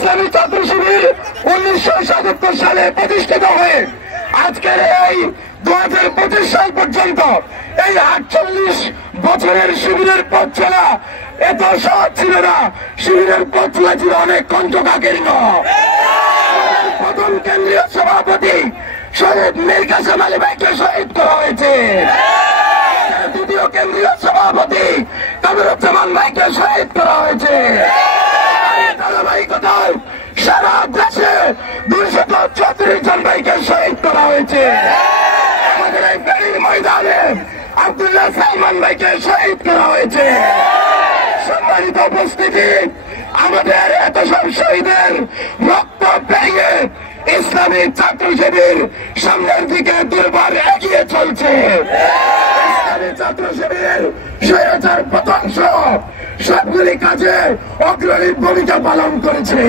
ইসলামী ছাত্র শিবির 1977 সালে প্রতিষ্ঠিত হয়ে আজকের এই 2025 সাল পর্যন্ত এই 48 বছরের শিবিরের পথ চলা এত সহজ ছিল না। শিবিরের পথ চলা ছিল অনেক কণ্ঠকাকীর্ণ। প্রথম কেন্দ্রীয় সভাপতি শহীদ মীর কাসেম আলী ভাইকে শহীদ করা হয়েছে। দ্বিতীয় কেন্দ্রীয় সভাপতি কামরুজ্জামান ভাইকে শহীদ করা হয়েছে। ধারাবাহিকতায় সারা দেশে 234 জন ভাইকে শহীদ করা হয়েছে। আমাদের এই বেড়ির ময়দানে আব্দুল্লাহ সালমান ভাইকে শহীদ করা হয়েছে। সম্মানিত উপস্থিতি, আমাদের এত সব শহীদের রক্ত পেরিয়ে ইসলামী ছাত্র শিবির সামনের দিকে দুর্বার এগিয়ে চলছে। ইসলামী ছাত্র শিবির স্বৈরাচার পতন সহ সবগুলি কাজে অগ্রণী ভূমিকা পালন করেছে।